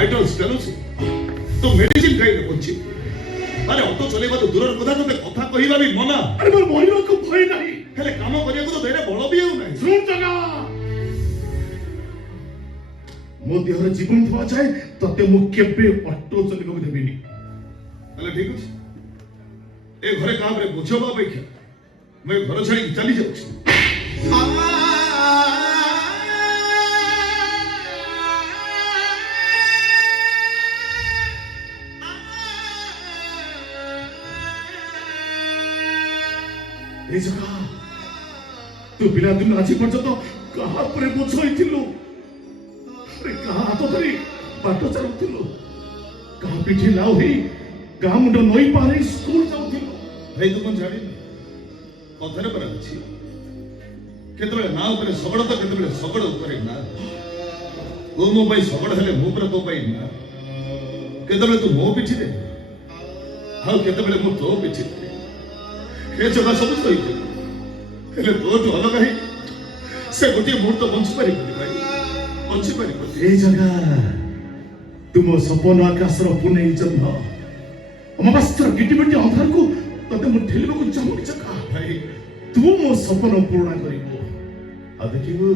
vital ଷ୍ଟେନୋସି तो medicine खाई पहुंची अरे ऑटो चलेबा तो दूर कथा तो कथा कहिबा भी मना अरे मोर मरिबा को भय नाही हेले काम करिया को तो देरे बळ भी हेउ नाही सुन जगा मो देहर जीवन थवा जाए तते मु केबे ऑटो चलेबा को देबिनी हेले ठीक अछि ए घरे काम रे बुझबा अपेक्षा मैं घर छाड़ी चली जाउछि ए जगा तू बिना दिन आज पर्यंत कहा पर बोझ होइथिलु अरे कहा हाथ धरी बाट चलुथिलु कहा पिठी लाउ हे गा मुंड नई पारे स्कूल जाउथिलु भाई तू कोन जानि कथरे पर अछि केतबे ना ऊपर सगड़ तो केतबे सगड़ ऊपर ना ओ मो भाई सगड़ हेले मो पर तो भाई ना केतबे तू मो पिठी दे हां केतबे मो तो पिठी दे हे जगह सब सही हेले तो जो अलग है से गोटे मुहूर्त बंची पारि भाई बंची पारि ए जगह तुम सपन आकाश रो पुने जन्म अमवस्त्र गिटिबिटी अंधार को तते मु ठेलिबा को चाहू जगह भाई तू मो सपन पूर्ण करिबो आ देखिबो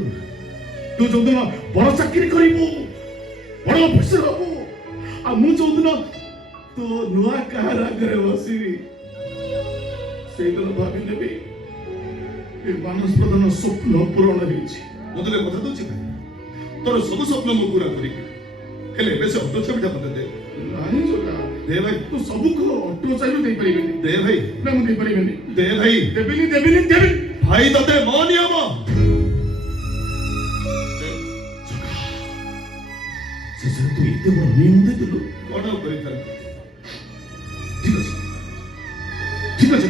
तू जोदिन बड़ चाकरी करिबो बड़ ऑफिसर हबो आ मु जोदिन तो नुआ कार आगरे बसिबी सेदिन भाबिले भी ए मानस प्रधान स्वप्न पूर्ण होइछि मोदले कथा दउछि भाई तोर सब स्वप्न मु पूरा करी हेले बेसे ऑटो छबिटा मते दे नाही जोगा दे भाई तू सब को ऑटो चाहिए दे परिबेनी दे भाई ना मु दे परिबेनी दे भाई देबिनी भाई तते म नियम से तू इते बड़ नियम दे दिलु कोन करि कर ठीक আছে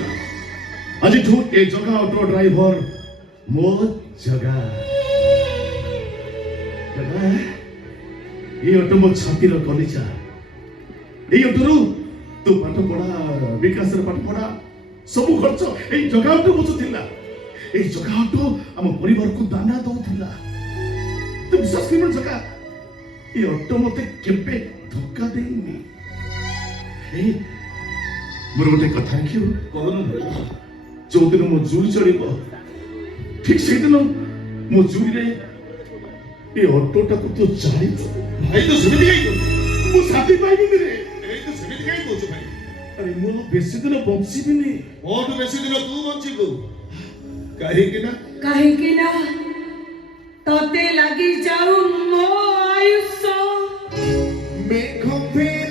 आज ठू ए जगह ऑटो ड्राइवर मो जगह ये ऑटो मो छाती रो कलिजा ए ऑटो रो तू पाठ पढ़ा विकास रे पाठ पढ़ा सब खर्च ए जगह ऑटो बुझुथिला ए जगह ऑटो हम परिवार को दाना दउथिला तू विश्वास कर जगह ए ऑटो मते केबे धोखा देनी ए मोर गोटे कथा रखियो कोन जो दिन मो जूरी चढ़ब ठीक से दिन मो जूरी रे ए ऑटोटा को तो जानी भाई तो सुमित गई मो साथी पाइबी रे ए तो सुमित गई बोछ भाई अरे मो बेसी दिन बंचिबी नी और बेसी दिन तू बंचिबो काहे कि ना तते लगी जाऊ मो आयुष्य मेघ पे